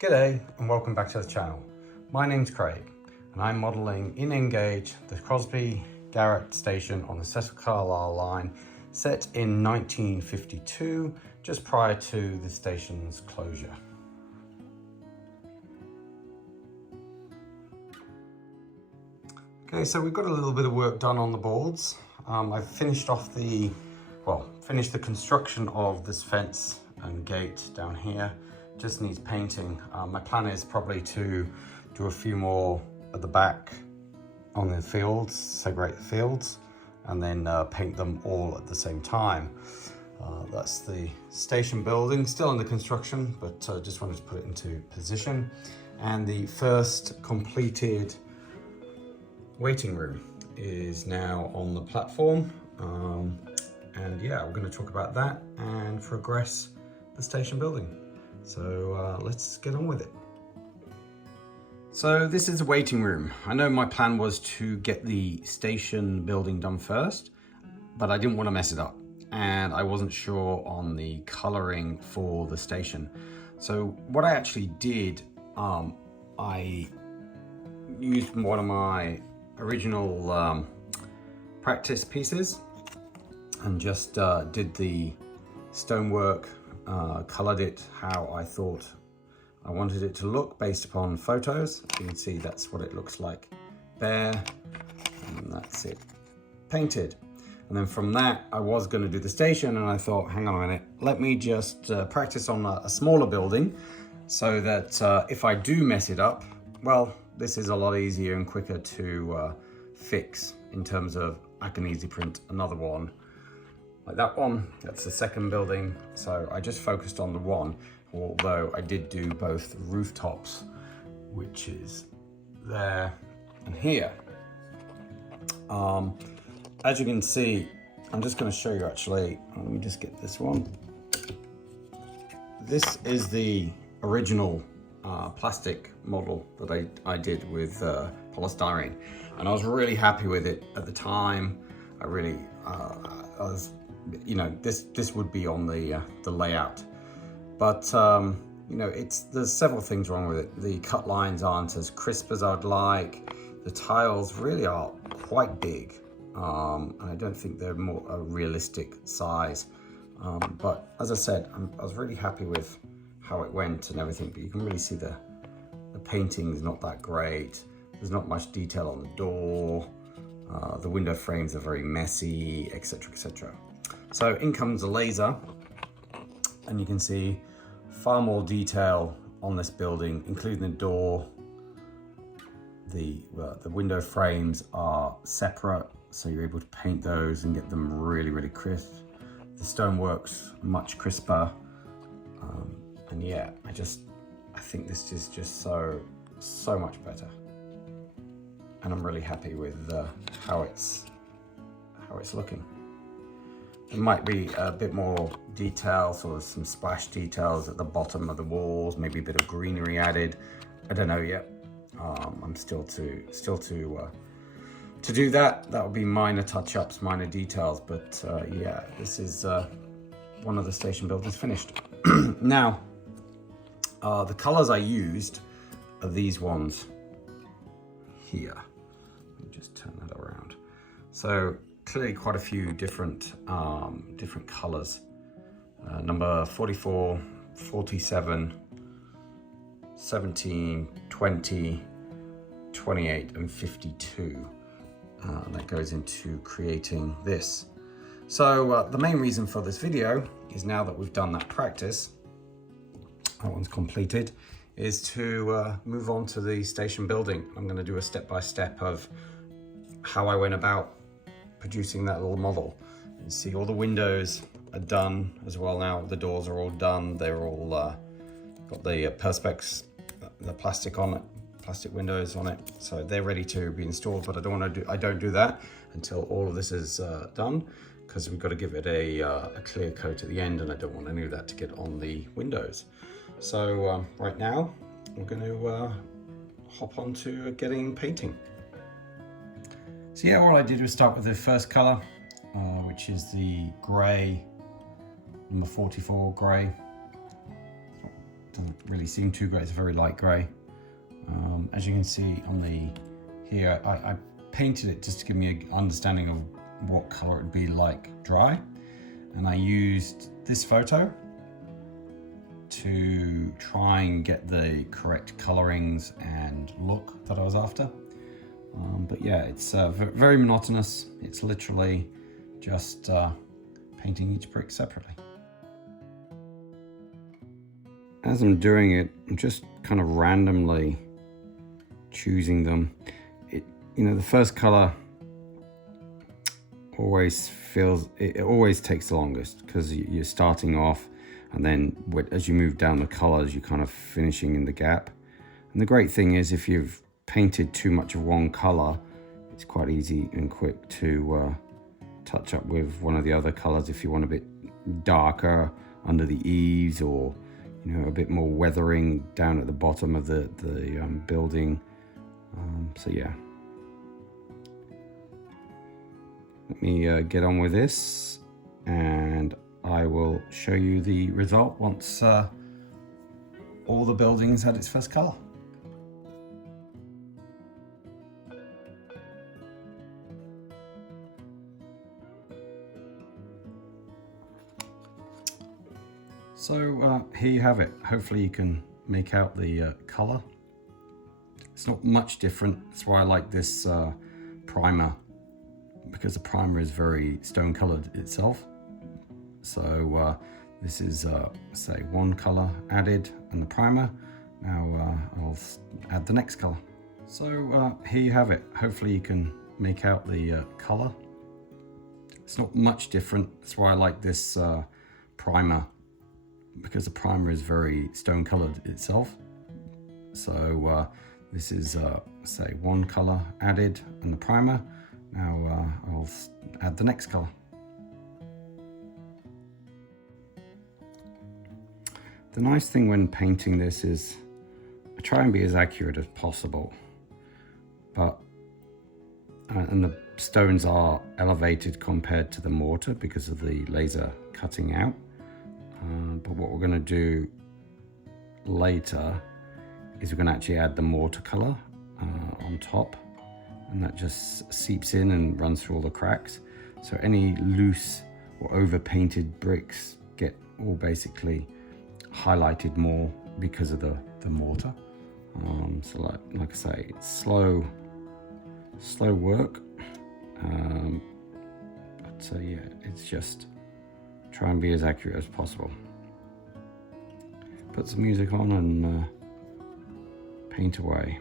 G'day and welcome back to the channel. My name's Craig and I'm modelling in ngauge the Crosby Garrett Station on the Settleand-Carlise line set in 1952, just prior to the station's closure. Okay, so we've got a little bit of work done on the boards. I've finished the construction of this fence and gate down here. Just needs painting. My plan is probably to do a few more at the back on the fields, segregate the fields, and then paint them all at the same time. That's the station building, still under construction, but just wanted to put it into position. And the first completed waiting room is now on the platform. And yeah, we're going to talk about that and progress the station building. So let's get on with it. So this is a waiting room. I know my plan was to get the station building done first, but I didn't want to mess it up. And I wasn't sure on the coloring for the station. So what I actually did, I used one of my original practice pieces and just did the stonework, colored it how I thought I wanted it to look based upon photos. You can see that's what it looks like bare, and that's it painted. And then from that, I was going to do the station, and I thought, hang on a minute, let me just practice on a smaller building so that if I do mess it up, well, this is a lot easier and quicker to fix in terms of I can easily print another one like that one. That's the second building. So I just focused on the one, although I did do both rooftops, which is there and here. As you can see, I'm just going to show you actually. Let me just get this one. This is the original plastic model that I did with polystyrene, and I was really happy with it at the time. I was, you know, this would be on the layout, but you know, there's several things wrong with it. The cut lines aren't as crisp as I'd like. The tiles really are quite big, and I don't think they're more a realistic size. But as I said, I was really happy with how it went and everything, but you can really see the painting is not that great. There's not much detail on the door. The window frames are very messy, etc., etc. So in comes the laser, and you can see far more detail on this building, including the door. The window frames are separate, so you're able to paint those and get them really, really crisp. The stonework's much crisper. And yeah, I think this is just so much better, and I'm really happy with how it's looking. There might be a bit more detail, sort of some splash details at the bottom of the walls, maybe a bit of greenery added. I don't know yet. I'm still to do that. That would be minor touch-ups, minor details, but yeah, this is one of the station buildings finished. Now, the colors I used are these ones here. Let me just turn that around. So clearly quite a few different colors. Number 44, 47, 17, 20, 28, and 52. That goes into creating this. So the main reason for this video is, now that we've done that practice, that one's completed, is to move on to the station building. I'm going to do a step-by-step of how I went about producing that little model. You see all the windows are done as well now. The doors are all done. They're all got the perspex, the plastic on it, plastic windows on it, so they're ready to be installed. But I don't do that until all of this is done, because we've got to give it a clear coat at the end, and I don't want any of that to get on the windows. So right now we're going to hop on to getting painting. So yeah, all I did was start with the first color, which is the grey, number 44 grey. doesn't really seem too grey. It's a very light grey. As you can see on the here, I painted it just to give me an understanding of what colour it would be like dry, and I used this photo to try and get the correct colorings and look that I was after. But yeah, it's very monotonous. It's literally just painting each brick separately. As I'm doing it, I'm just kind of randomly choosing them. The first color always takes the longest because you're starting off, and then as you move down the colors, you're kind of finishing in the gap. And the great thing is, if you've painted too much of one color, it's quite easy and quick to touch up with one of the other colors if you want a bit darker under the eaves, or a bit more weathering down at the bottom of the building. So yeah, let me get on with this, and I will show you the result once all the buildings had its first color. So here you have it. Hopefully you can make out the color. It's not much different. That's why I like this primer, because the primer is very stone colored itself. So this is say one color added and the primer. Now I'll add the next color. So here you have it. Hopefully you can make out the color. It's not much different. That's why I like this primer, because the primer is very stone colored itself. So this is say one color added and the primer. Now I'll add the next color. The nice thing when painting this is I try and be as accurate as possible, but and the stones are elevated compared to the mortar because of the laser cutting out. But what we're going to do later is we're going to actually add the mortar color on top, and that just seeps in and runs through all the cracks. So any loose or over painted bricks get all basically highlighted more because of the mortar. So like I say, it's slow work, but yeah, it's just try and be as accurate as possible. Put some music on and paint away.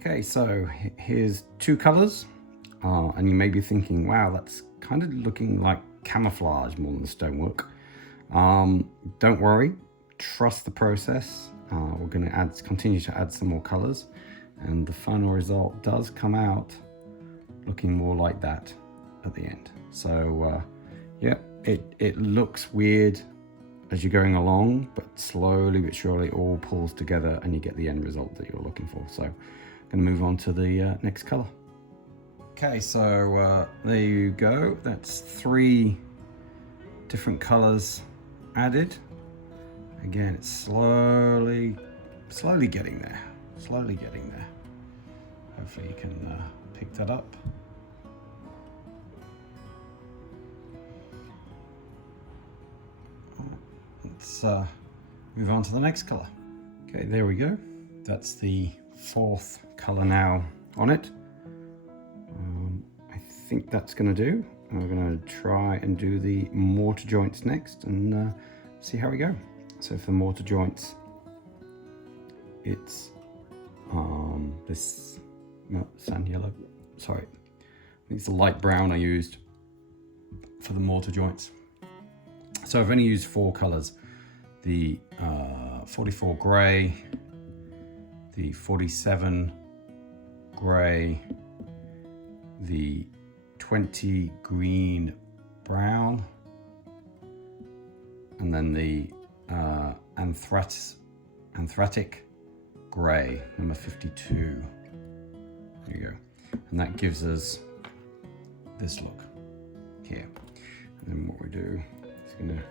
Okay, so here's two colors, and you may be thinking, wow, that's kind of looking like camouflage more than stonework. Don't worry, trust the process. We're going to continue to add some more colors, and the final result does come out looking more like that at the end. So yeah, it looks weird as you're going along, but slowly but surely it all pulls together and you get the end result that you're looking for. So I'm going to move on to the next color. Okay, so there you go. That's 3 different colors added. Again, it's slowly getting there. Slowly getting there. Hopefully you can pick that up. Let's move on to the next color. Okay, there we go. That's the 4th color now on it. I think that's going to do. We're going to try and do the mortar joints next and see how we go. So for the mortar joints, it's this sand yellow. Sorry, I think it's the light brown I used for the mortar joints. So I've only used 4 colors: the 44 grey, the 47 grey, the 20 green brown, and then the Anthracic Grey, number 52. There you go. And that gives us this look here. And then what we do is gonna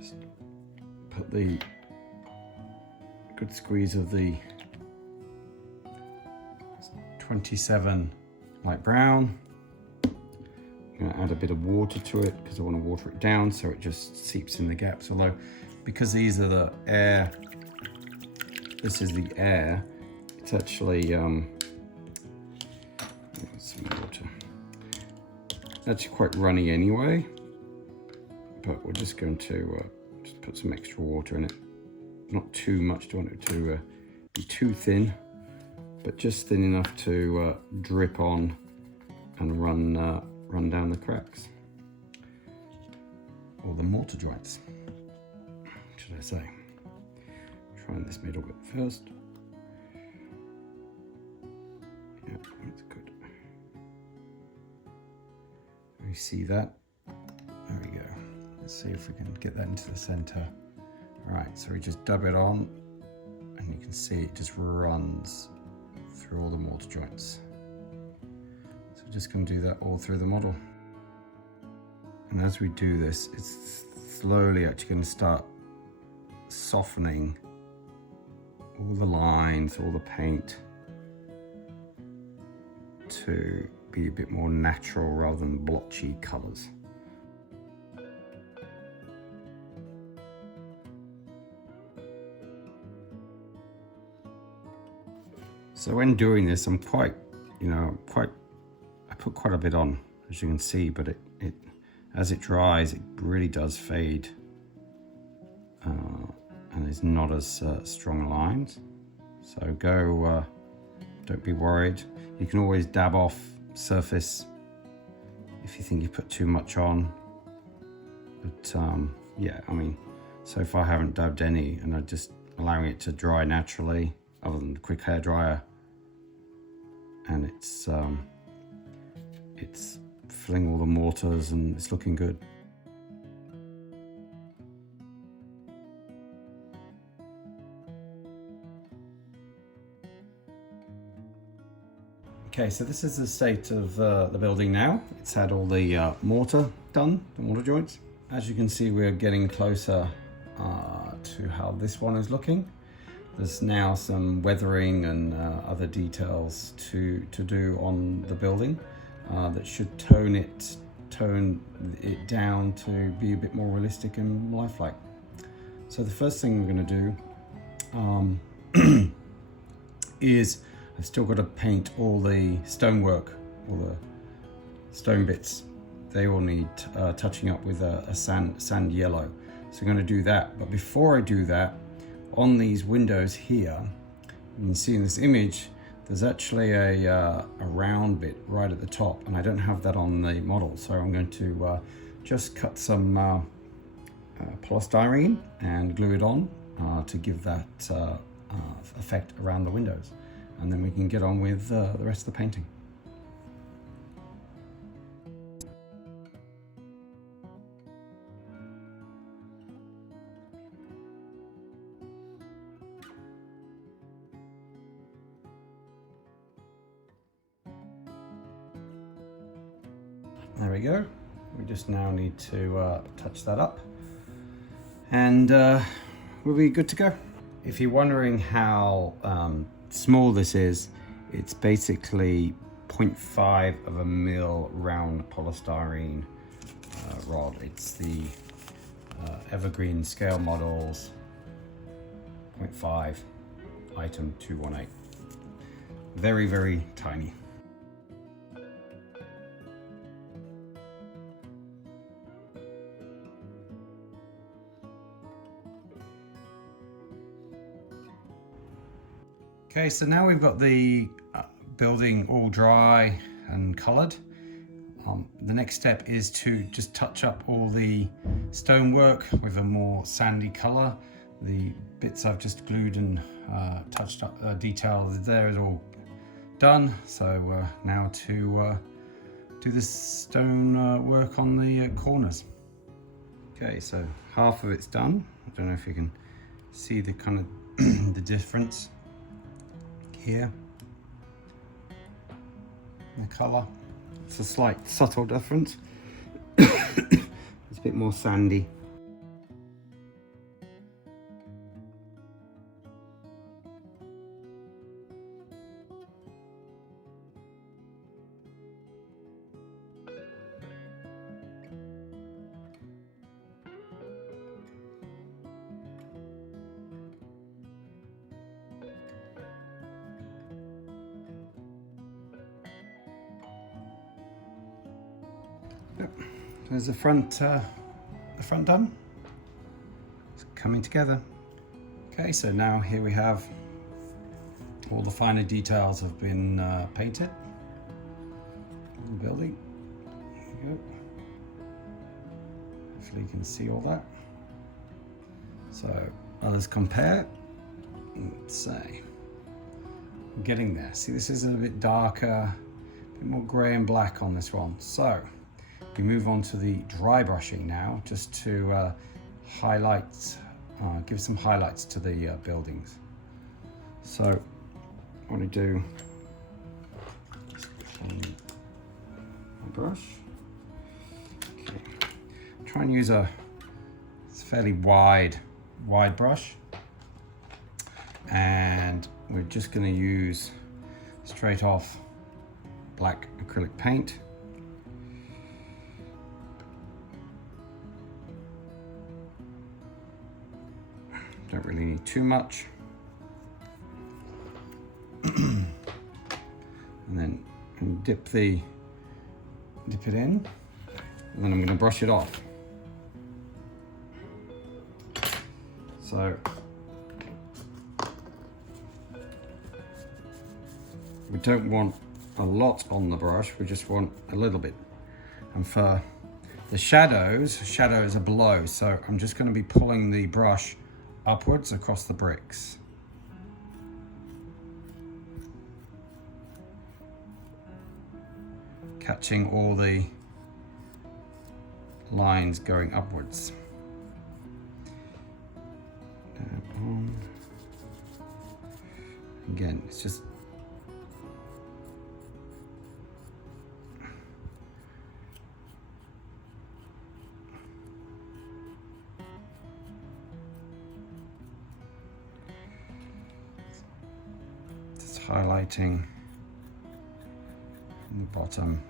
just put the good squeeze of the 27 light brown. I'm gonna add a bit of water to it because I want to water it down so it just seeps in the gaps. Although, because these are the air, this is the air, it's actually some water. It's actually quite runny anyway, but we're just going to just put some extra water in it. Not too much, don't want it to be too thin, but just thin enough to drip on and run down the cracks, or the mortar joints, should I say. Trying this middle bit first. Yeah, that's good. We see that. There we go. Let's see if we can get that into the center. All right, so we just dub it on, and you can see it just runs through all the mortar joints. So we're just going to do that all through the model. And as we do this, it's slowly actually going to start softening all the lines, all the paint, to be a bit more natural rather than blotchy colors. So when doing this, I'm quite, I put quite a bit on, as you can see, but it as it dries, it really does fade, and it's not as strong lines. So don't be worried. You can always dab off surface if you think you put too much on. But yeah, I mean, so far I haven't dabbed any, and I'm just allowing it to dry naturally, other than the quick hair dryer. And it's filling all the mortars and it's looking good. Okay, so this is the state of the building now. It's had all the mortar done, the mortar joints. As you can see, we're getting closer to how this one is looking. There's now some weathering and other details to do on the building that should tone it down to be a bit more realistic and lifelike. So the first thing we're going to do is I've still got to paint all the stonework, all the stone bits. They all need touching up with a sand yellow. So I'm going to do that. But before I do that, on these windows here, you can see in this image, there's actually a round bit right at the top, and I don't have that on the model. So I'm going to just cut some polystyrene and glue it on to give that effect around the windows. And then we can get on with the rest of the painting. There we go. We just now need to touch that up, and we'll be good to go. If you're wondering how small this is, it's basically 0.5 of a mil round polystyrene rod. It's the Evergreen Scale Models 0.5 item 218. Very, very tiny. Okay, so now we've got the building all dry and coloured. The next step is to just touch up all the stonework with a more sandy colour. The bits I've just glued and touched up, detailed there is all done. So now to do the stone work on the corners. Okay, so half of it's done. I don't know if you can See the kind of the difference here, the color. It's a slight subtle difference. It's a bit more sandy. There's the front done. It's coming together. Okay, so now here we have all the finer details have been painted on the building. There you go. Hopefully you can see all that. So let's compare. Let's say I'm getting there. See, this is a bit darker, a bit more grey and black on this one. So we move on to the dry brushing now, just to highlight, give some highlights to the buildings. So what I do, just clean my brush. Okay. Try and use a fairly wide brush, and we're just going to use straight off black acrylic paint. Don't really need too much. And then dip it in, and then I'm going to brush it off. So we don't want a lot on the brush, we just want a little bit. And for the shadows are below, so I'm just going to be pulling the brush upwards across the bricks. Catching all the lines going upwards. Again, it's just highlighting in the bottom.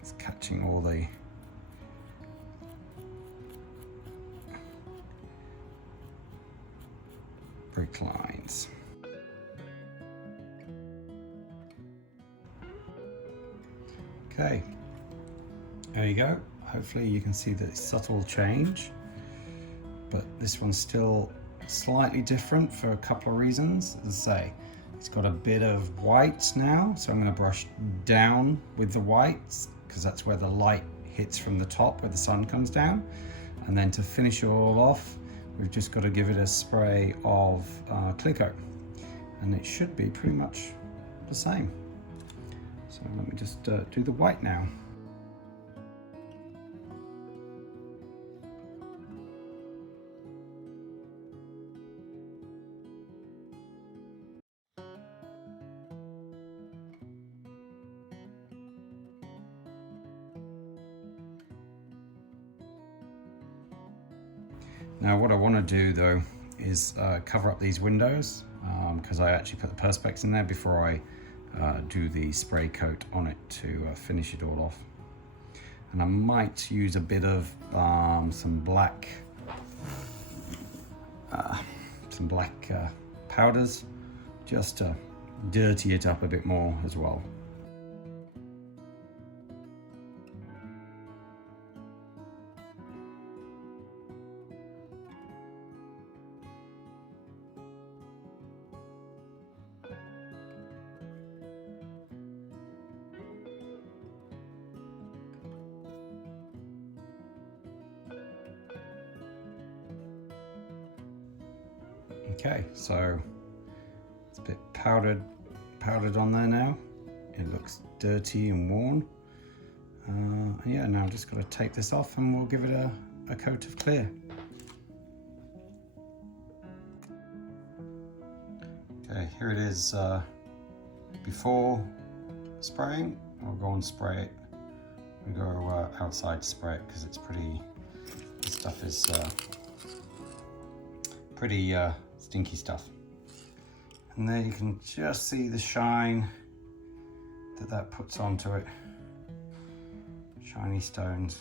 It's catching all the brick lines. Okay, there you go. Hopefully you can see the subtle change, but this one's still slightly different for a couple of reasons. As I say, it's got a bit of white now, so I'm going to brush down with the whites because that's where the light hits from the top where the sun comes down. And then to finish it all off, we've just got to give it a spray of clear coat, and it should be pretty much the same. So let me just do the white now. Now what I want to do though is cover up these windows because I actually put the perspex in there before I do the spray coat on it to finish it all off. And I might use a bit of some black powders just to dirty it up a bit more as well. Okay, so it's a bit powdered on there now. It looks dirty and worn. Yeah, now I've just got to take this off and we'll give it a coat of clear. Okay, here it is before spraying. I'll go and spray it and go outside to spray it because it's pretty, this stuff is pretty stinky stuff. And there you can just see the shine that puts onto it. Shiny stones.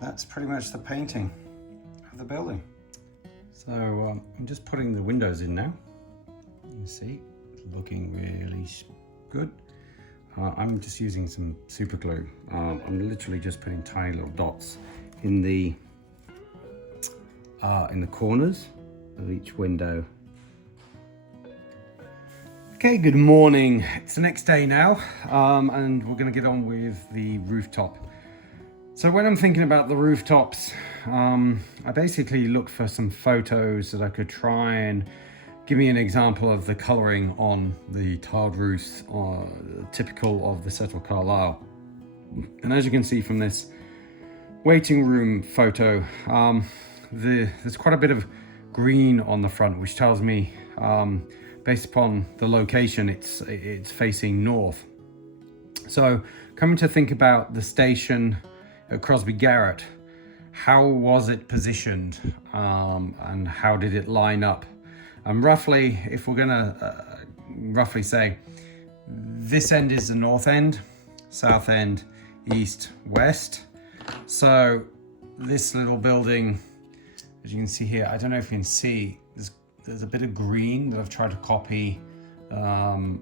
That's pretty much the painting of the building. So I'm just putting the windows in now. You see, it's looking really good. I'm just using some super glue. I'm literally just putting tiny little dots in the corners of each window. Okay, good morning. It's the next day now, and we're going to get on with the rooftop. So when I'm thinking about the rooftops, I basically looked for some photos that I could try and give me an example of the colouring on the tiled roofs, typical of the Settle Carlisle. And as you can see from this waiting room photo, there's quite a bit of green on the front, which tells me, based upon the location, it's facing north. So coming to think about the station at Crosby Garrett, how was it positioned, and how did it line up? And roughly, if we're gonna roughly say, this end is the north end, south end, east, west. So this little building, as you can see here, I don't know if you can see, there's a bit of green that I've tried to copy from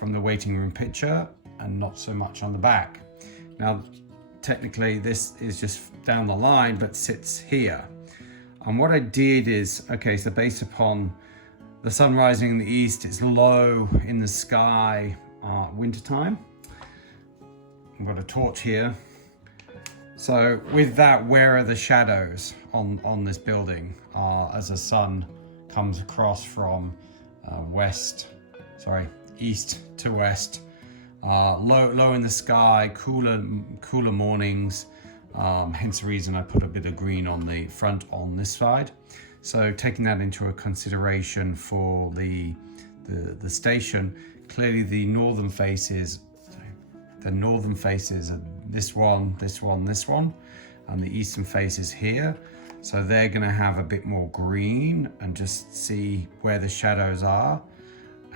the waiting room picture, and not so much on the back. Now, technically this is just down the line, but sits here. And what I did is, okay, so based upon the sun rising in the east, it's low in the sky, wintertime. I've got a torch here. So with that, where are the shadows on this building as the sun comes across from east to west? Low in the sky, cooler mornings, hence the reason I put a bit of green on the front on this side. So taking that into a consideration for the station, clearly the northern faces are this one, and the eastern face is here. So they're gonna have a bit more green, and just see where the shadows are.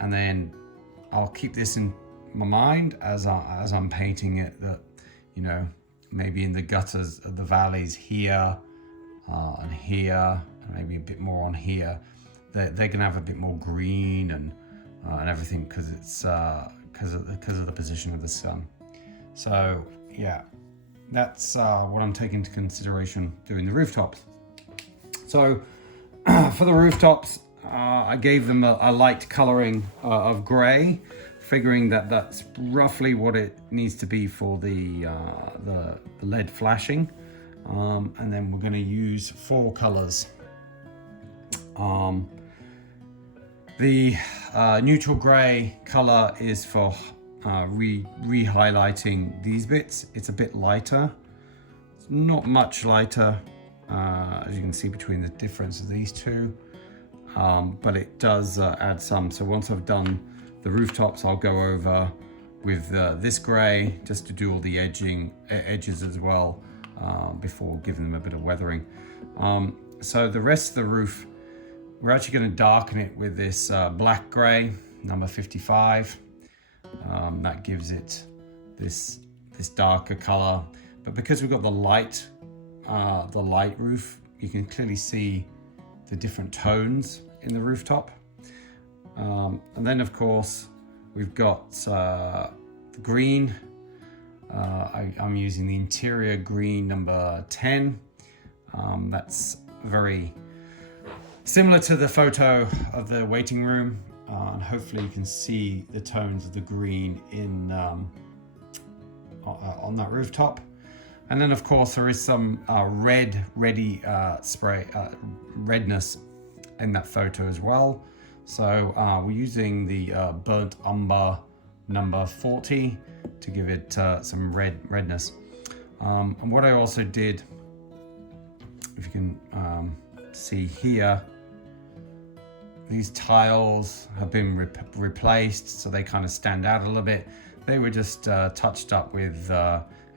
And then I'll keep this in my mind as I'm painting it, that, you know, maybe in the gutters of the valleys here and here, and maybe a bit more on here, they're gonna have a bit more green and everything, because it's because of the position of the sun. So yeah, that's what I'm taking into consideration doing the rooftops. So for the rooftops, I gave them a light coloring of gray, figuring that that's roughly what it needs to be for the LED flashing. And then we're going to use 4 colors. The neutral gray color is for re-highlighting these bits. It's a bit lighter. It's not much lighter, as you can see between the difference of these two, but it does add some. So once I've done the rooftops, I'll go over with this gray just to do all the edges as well, before giving them a bit of weathering. So the rest of the roof, we're actually going to darken it with this black gray, number 55. That gives it this darker color. But because we've got the light roof, you can clearly see the different tones in the rooftop. And then of course we've got the green. I'm using the interior green number 10. That's very similar to the photo of the waiting room, and hopefully you can see the tones of the green in on that rooftop. And then of course there is some redness in that photo as well. So we're using the burnt umber number 40 to give it some redness. And what I also did, if you can see here, these tiles have been replaced, so they kind of stand out a little bit. They were just touched up with,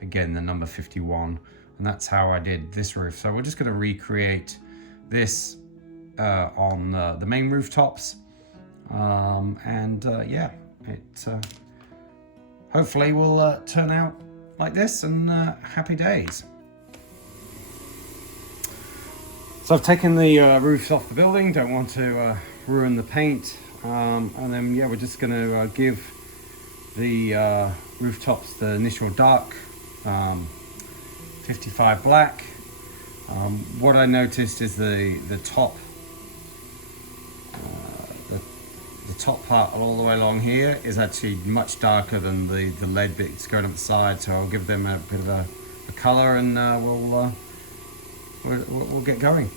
again, the number 51, and that's how I did this roof. So we're just going to recreate this on the main rooftops, yeah, it hopefully will turn out like this, and happy days. So I've taken the roofs off the building, don't want to ruin the paint, and then yeah, we're just going to give the rooftops the initial dark 55 black. What I noticed is the top the top part all the way along here is actually much darker than the lead bits going up the side, so I'll give them a bit of a color, and we'll get going.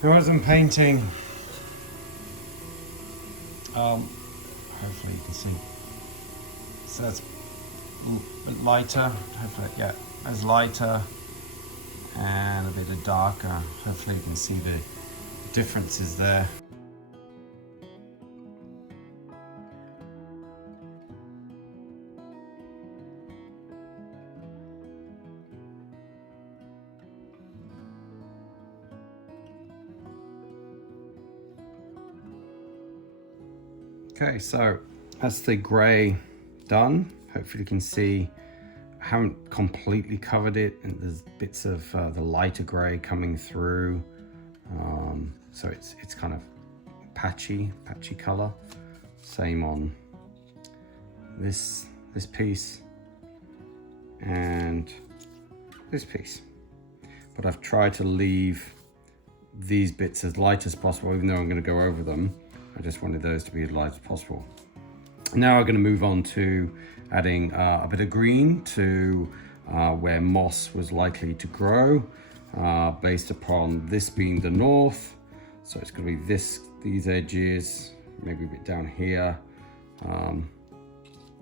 So as I'm painting, hopefully you can see, so that's a bit lighter, hopefully, yeah, that's lighter and a bit of darker. Hopefully you can see the differences there. Okay, so that's the grey done. Hopefully you can see I haven't completely covered it, and there's bits of the lighter grey coming through. So it's kind of patchy color. Same on this piece and this piece. But I've tried to leave these bits as light as possible, even though I'm going to go over them. I just wanted those to be as light as possible. Now I'm going to move on to adding a bit of green to where moss was likely to grow, based upon this being the north. So it's going to be these edges, maybe a bit down here,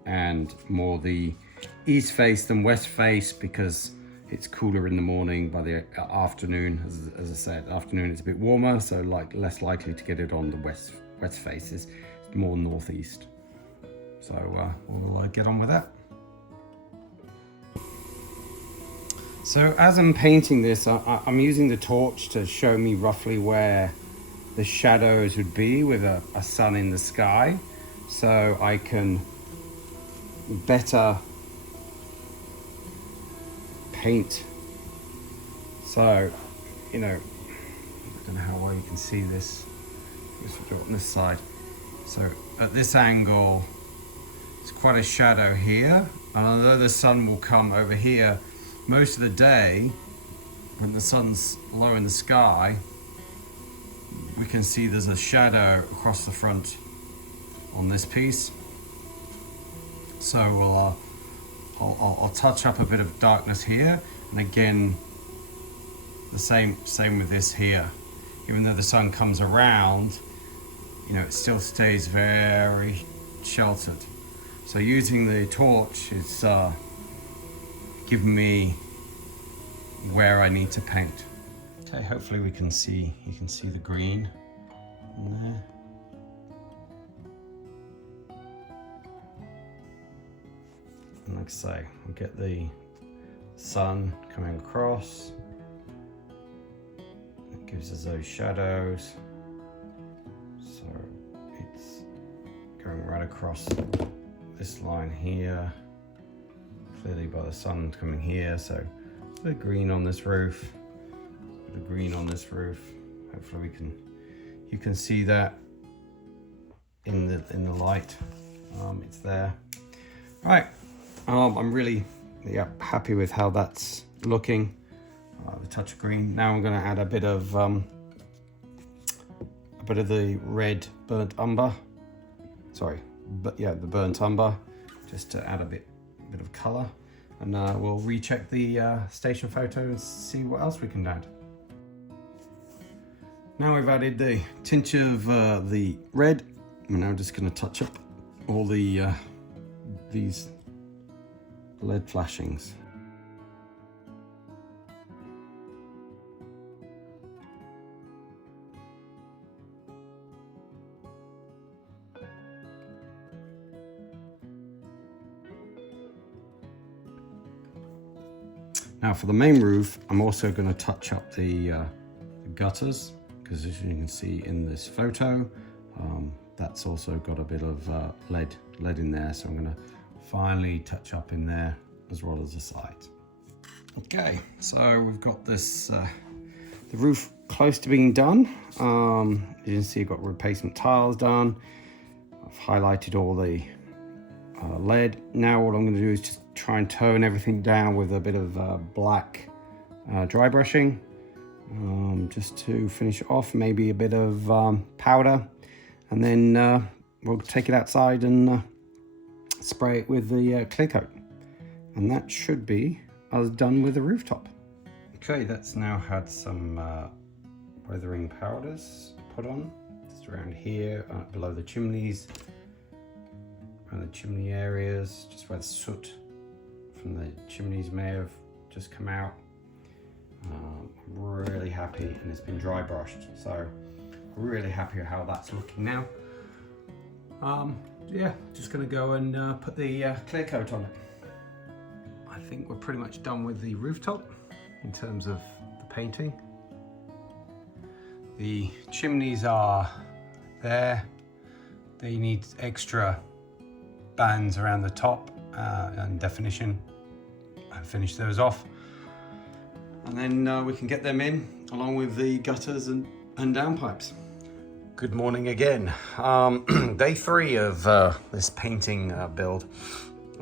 and more the east face than west face, because it's cooler in the morning. By the afternoon, as I said, afternoon it's a bit warmer, so less likely to get it on the west faces. It's more northeast. So we'll get on with that. So as I'm painting this, I'm using the torch to show me roughly where the shadows would be with a sun in the sky, so I can better paint. So, you know, I don't know how well you can see this. Let's do it on this side. So at this angle, it's quite a shadow here, and although the sun will come over here most of the day, when the sun's low in the sky, we can see there's a shadow across the front on this piece. So I'll touch up a bit of darkness here, and again the same with this here. Even though the sun comes around, you know, it still stays very sheltered. So using the torch is giving me where I need to paint. Okay, hopefully you can see the green in there. And like I say, we'll get the sun coming across. It gives us those shadows. So it's going right across this line here, clearly by the sun coming here. So the green on this roof, the green on this roof. Hopefully you can see that in the light. It's there. All right. I'm really happy with how that's looking. The touch of green. Now I'm going to add a bit of the red burnt umber. Sorry, but yeah, the burnt umber, just to add a bit of color. And we'll recheck the station photo and see what else we can add. Now we've added the tinge of the red. I'm now just going to touch up all the these LED flashings. Now for the main roof, I'm also going to touch up the gutters, because as you can see in this photo, that's also got a bit of lead in there, so I'm going to finally touch up in there as well as the sides. Okay, so we've got this the roof close to being done. As you can see, I've got replacement tiles done. I've highlighted all the lead. Now what I'm going to do is just try and tone everything down with a bit of black dry brushing, just to finish it off. Maybe a bit of powder, and then we'll take it outside and spray it with the clear coat, and that should be us done with the rooftop. Okay, that's now had some weathering powders put on, just around here, below the chimneys, around the chimney areas, just where the soot from the chimneys may have just come out. I'm really happy, and it's been dry brushed, so really happy with how that's looking now. Yeah, just gonna go and put the clear coat on it. I think we're pretty much done with the rooftop in terms of the painting. The chimneys are there. They need extra bands around the top and definition. I finish those off, and then we can get them in along with the gutters and downpipes. Good morning again. Day 3 of this painting build.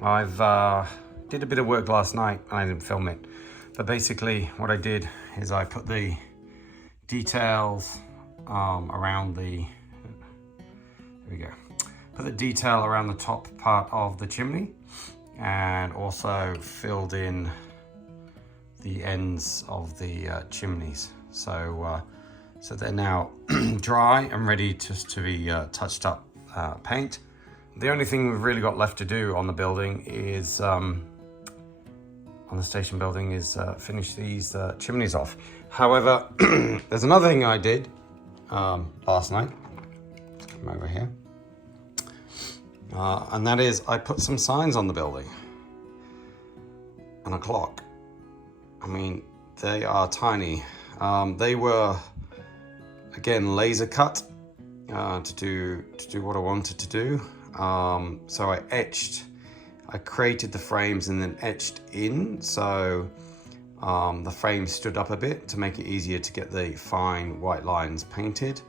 I've did a bit of work last night and I didn't film it, but basically what I did is I put the details around the, there we go, put the detail around the top part of the chimney, and also filled in the ends of the chimneys. So they're now dry and ready just to be touched up paint. The only thing we've really got left to do on the building is, on the station building, is finish these chimneys off. However, there's another thing I did last night. Let's come over here. And that is I put some signs on the building and a clock. I mean, they are tiny. They were, again, laser cut to do what I wanted to do. So I created the frames and then etched in, so the frame stood up a bit to make it easier to get the fine white lines painted.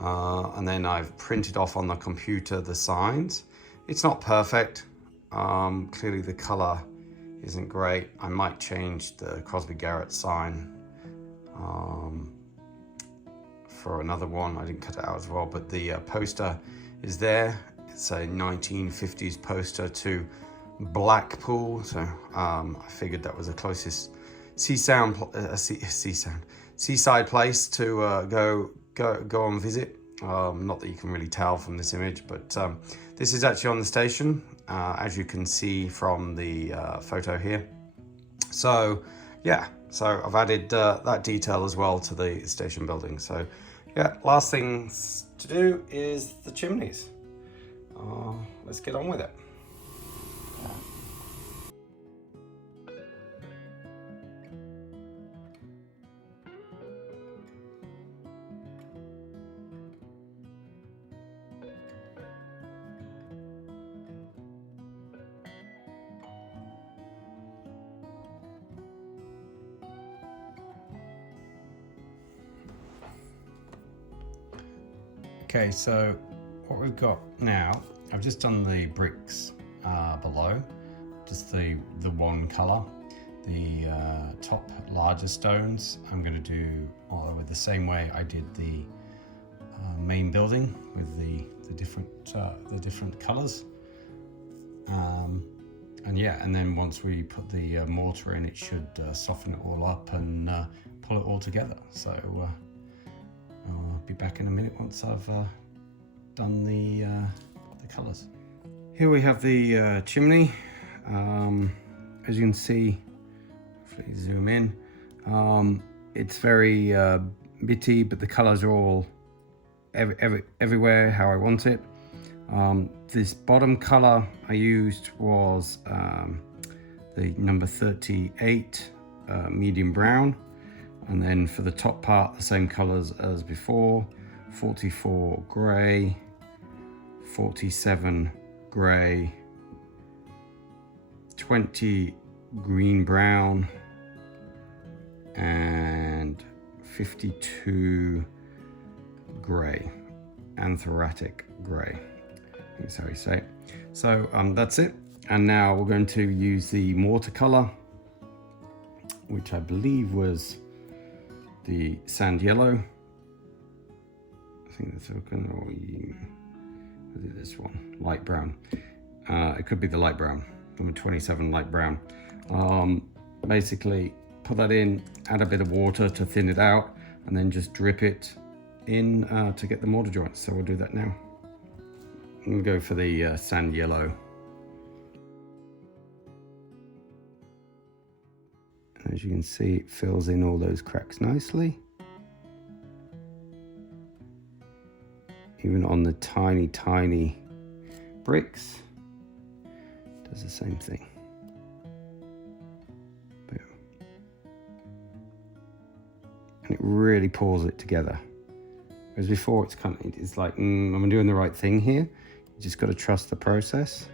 And then I've printed off on the computer the signs. It's not perfect. Clearly the color isn't great. I might change the Crosby Garrett sign for another one. I didn't cut it out as well, but the poster is there. It's a 1950s poster to Blackpool, so I figured that was the closest seaside place to go and visit. Not that you can really tell from this image, but this is actually on the station, as you can see from the photo here. So yeah, so I've added that detail as well to the station building. So yeah, last things to do is the chimneys. Let's get on with it. Okay, so what we've got now, I've just done the bricks below, just the one color. The top larger stones I'm going to do with the same way I did the main building, with the different colors. And yeah, and then once we put the mortar in, it should soften it all up and pull it all together. So I'll be back in a minute once I've done the colors. Here we have the chimney. As you can see, hopefully zoom in, it's very bitty, but the colors are all everywhere how I want it. This bottom color I used was the number 38 medium brown, and then for the top part the same colors as before: 44 gray, 47 gray, 20 green brown, and 52 gray, anthracic gray, I think that's how you say it. So that's it. And now we're going to use the watercolor, which I believe was the sand yellow. I think that's looking, or was it this one? Light brown. It could be the light brown, number 27 light brown. Basically put that in, add a bit of water to thin it out, and then just drip it in to get the mortar joints. So we'll do that now. I'm gonna go for the sand yellow. And as you can see, it fills in all those cracks nicely. Even on the tiny, tiny bricks, does the same thing. Boom. And it really pulls it together. Whereas before it's kind of, it's like, I'm doing the right thing here. You just got to trust the process.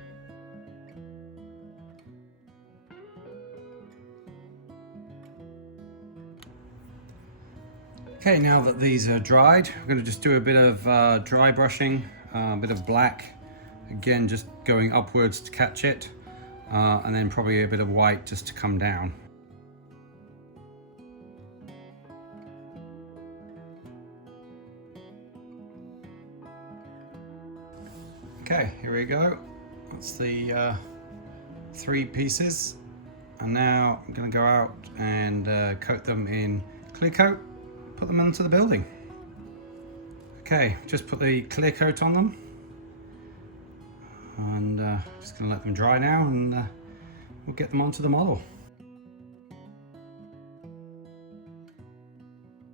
Okay, now that these are dried, I'm going to just do a bit of dry brushing, a bit of black, again just going upwards to catch it, and then probably a bit of white just to come down. Okay, here we go. That's the 3 pieces, and now I'm going to go out and coat them in clear coat. Put them onto the building. Okay, just put the clear coat on them, and just gonna let them dry now, and we'll get them onto the model.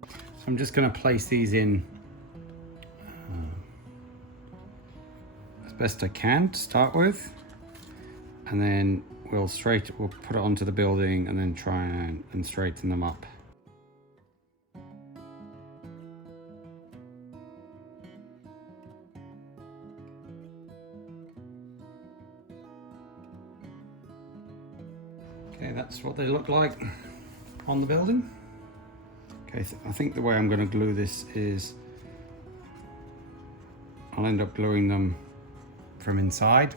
So I'm just gonna place these in as best I can to start with, and then we'll put it onto the building and then try and straighten them up. Okay, that's what they look like on the building. Okay, I think the way I'm going to glue this is I'll end up gluing them from inside,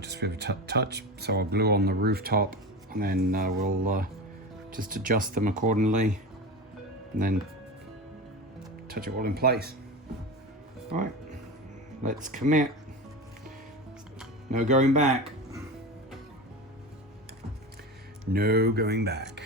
just with a touch. So I'll glue on the rooftop, and then we'll just adjust them accordingly, and then touch it all in place. All right, let's commit. No going back. No going back.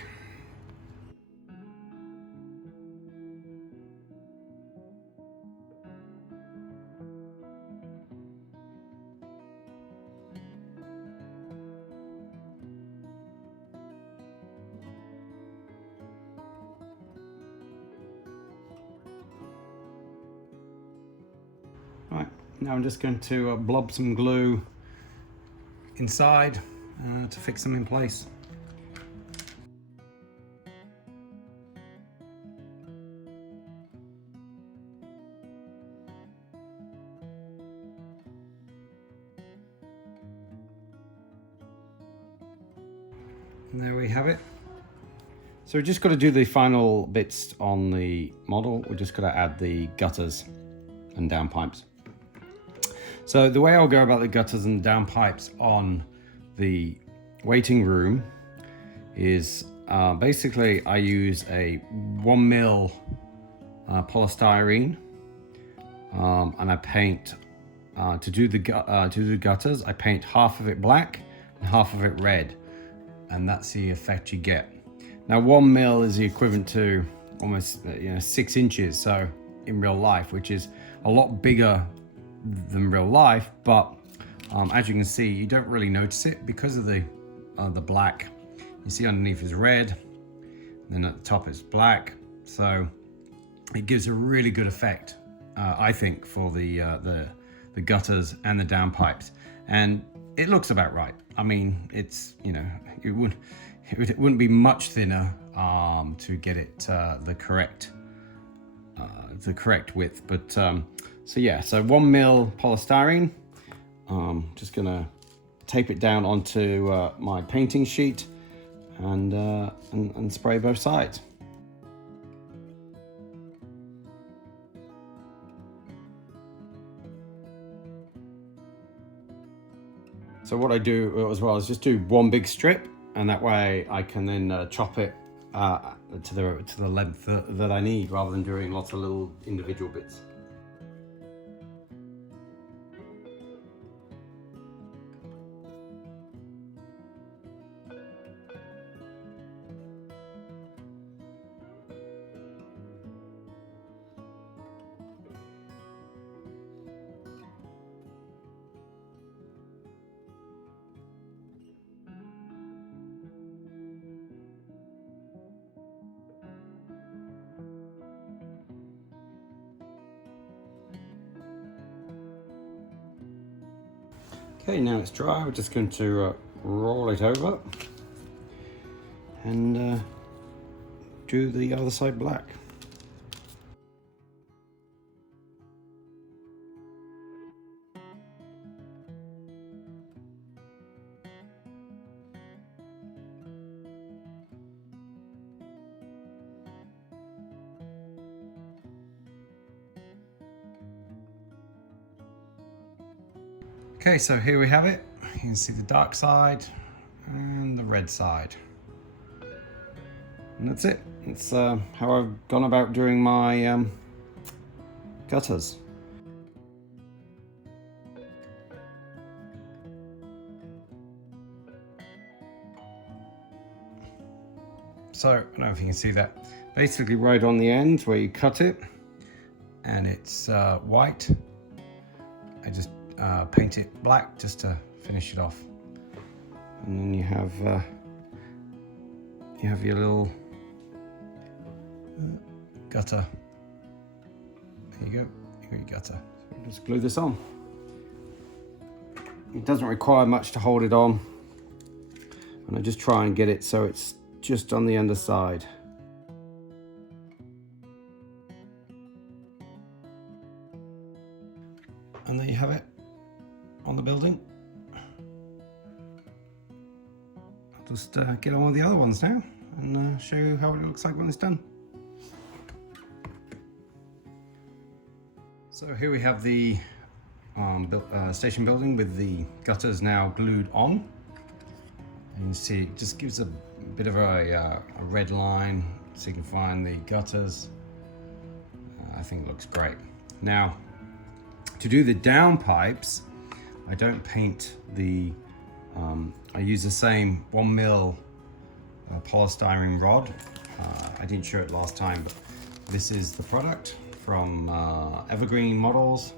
Right, now I'm just going to blob some glue inside to fix them in place. And there we have it. So we just got to do the final bits on the model. We're just going to add the gutters and downpipes. So the way I'll go about the gutters and downpipes on the waiting room is basically I use a 1mm polystyrene, and I paint to do the gutters. I paint half of it black and half of it red, and that's the effect you get. Now 1mm is the equivalent to almost 6 inches, so in real life, which is a lot bigger than real life, but as you can see, you don't really notice it because of the black. You see underneath is red, then at the top it's black, so it gives a really good effect, I think, for the gutters and the downpipes, and it looks about right. I mean, it's, you know, it wouldn't be much thinner to get it the correct width, but so yeah, so 1 mil polystyrene. Just gonna tape it down onto my painting sheet and spray both sides. So what I do as well is just do one big strip, and that way I can then chop it to the length that I need, rather than doing lots of little individual bits. Okay, now it's dry, we're just going to roll it over and do the other side black. Okay, so here we have it. You can see the dark side and the red side. And that's it. It's how I've gone about doing my gutters. So, I don't know if you can see that. Basically right on the end where you cut it, and it's white. I just paint it black just to finish it off, and then you have your little gutter. There you go, you got your gutter. So just glue this on. It doesn't require much to hold it on, and I just try and get it so it's just on the underside. And there you have it on the building. I'll just get on with the other ones now and show you how it looks like when it's done. So here we have the station building with the gutters now glued on. And you see it just gives a bit of a red line so you can find the gutters. I think it looks great. Now, to do the downpipes, I don't paint the, I use the same 1 mil polystyrene rod. I didn't show it last time, but this is the product from Evergreen Models.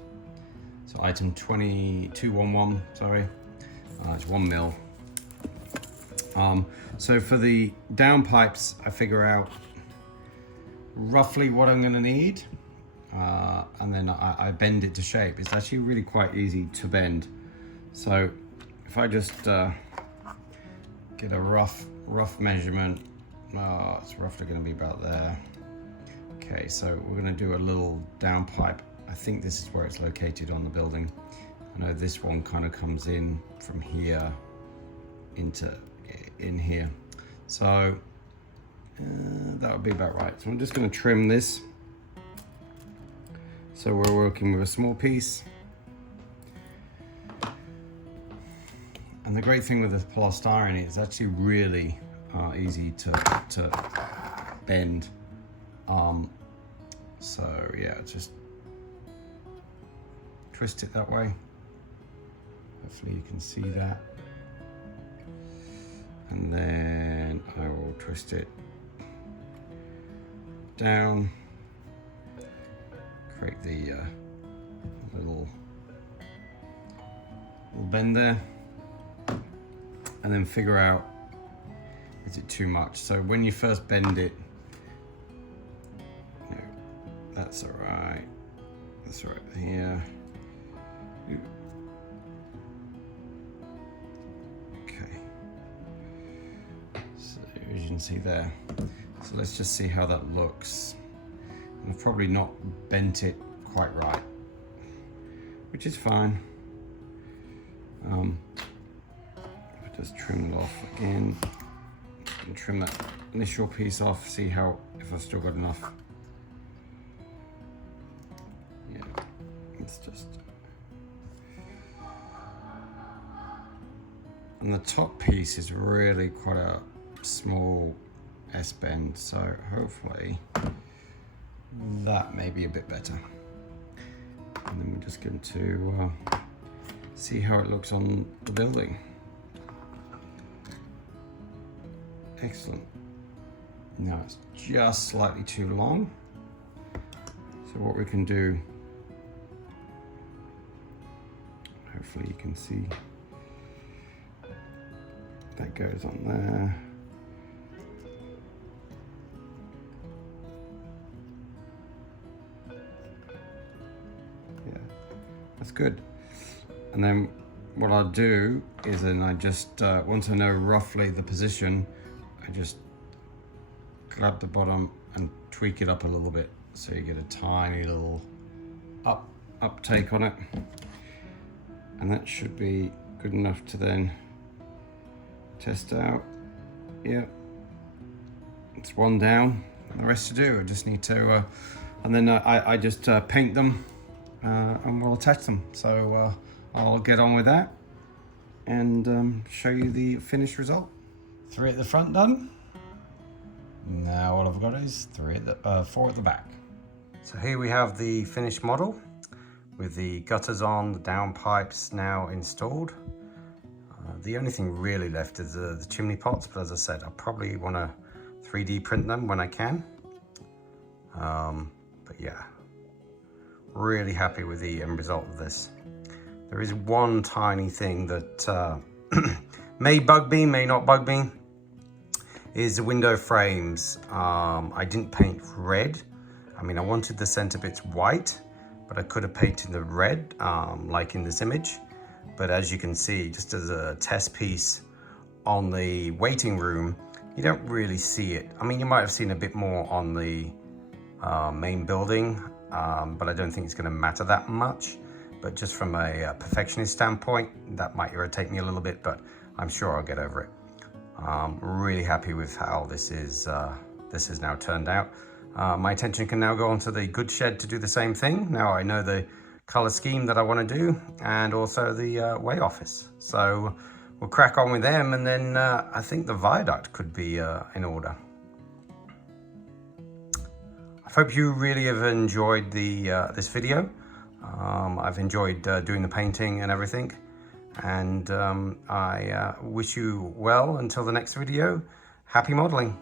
So item 2211, sorry, it's 1 mil. So for the downpipes, I figure out roughly what I'm gonna need. And then I bend it to shape. It's actually really quite easy to bend. So if I just get a rough measurement, it's roughly going to be about there. Okay, so we're going to do a little downpipe. I think this is where it's located on the building. I know this one kind of comes in from here in here. So that would be about right. So I'm just going to trim this. So we're working with a small piece. And the great thing with the polystyrene is it's actually really easy to bend. So yeah, just twist it that way. Hopefully you can see that. And then I will twist it down. Create the little little bend there, and then figure out, is it too much? So when you first bend it, you know, that's all right. That's right here. Okay. So as you can see there. So let's just see how that looks. And I've probably not bent it quite right, which is fine. Just trim it off again and trim that initial piece off, see how, if I've still got enough. Yeah, it's just, and the top piece is really quite a small S-bend, so hopefully that may be a bit better. And then we're just going to see how it looks on the building. Excellent. Now it's just slightly too long. So what we can do, hopefully you can see that goes on there. Yeah, that's good. And then what I'll do is then I just, once I know roughly the position, I just grab the bottom and tweak it up a little bit so you get a tiny little uptake on it, and that should be good enough to then test out. Yeah, it's one down, the rest to do. I just need to and then I just paint them and we'll attach them. So I'll get on with that and show you the finished result. 3 at the front done. Now all I've got is 4 at the back. So here we have the finished model with the gutters on, the downpipes now installed. The only thing really left is the chimney pots, but as I said, I probably want to 3D print them when I can. But yeah, really happy with the end result of this. There is one tiny thing that may bug me, may not bug me, is the window frames. I didn't paint red. I mean, I wanted the center bits white, but I could have painted the red, like in this image. But as you can see, just as a test piece on the waiting room, you don't really see it. I mean, you might have seen a bit more on the main building, but I don't think it's gonna matter that much. But just from a perfectionist standpoint, that might irritate me a little bit, but I'm sure I'll get over it. Really happy with how this is now turned out. My attention can now go onto the goods shed to do the same thing. Now I know the color scheme that I want to do, and also the way office. So we'll crack on with them, and then I think the viaduct could be in order. I hope you really have enjoyed this video. I've enjoyed doing the painting and everything, and I wish you well until the next video. Happy modeling.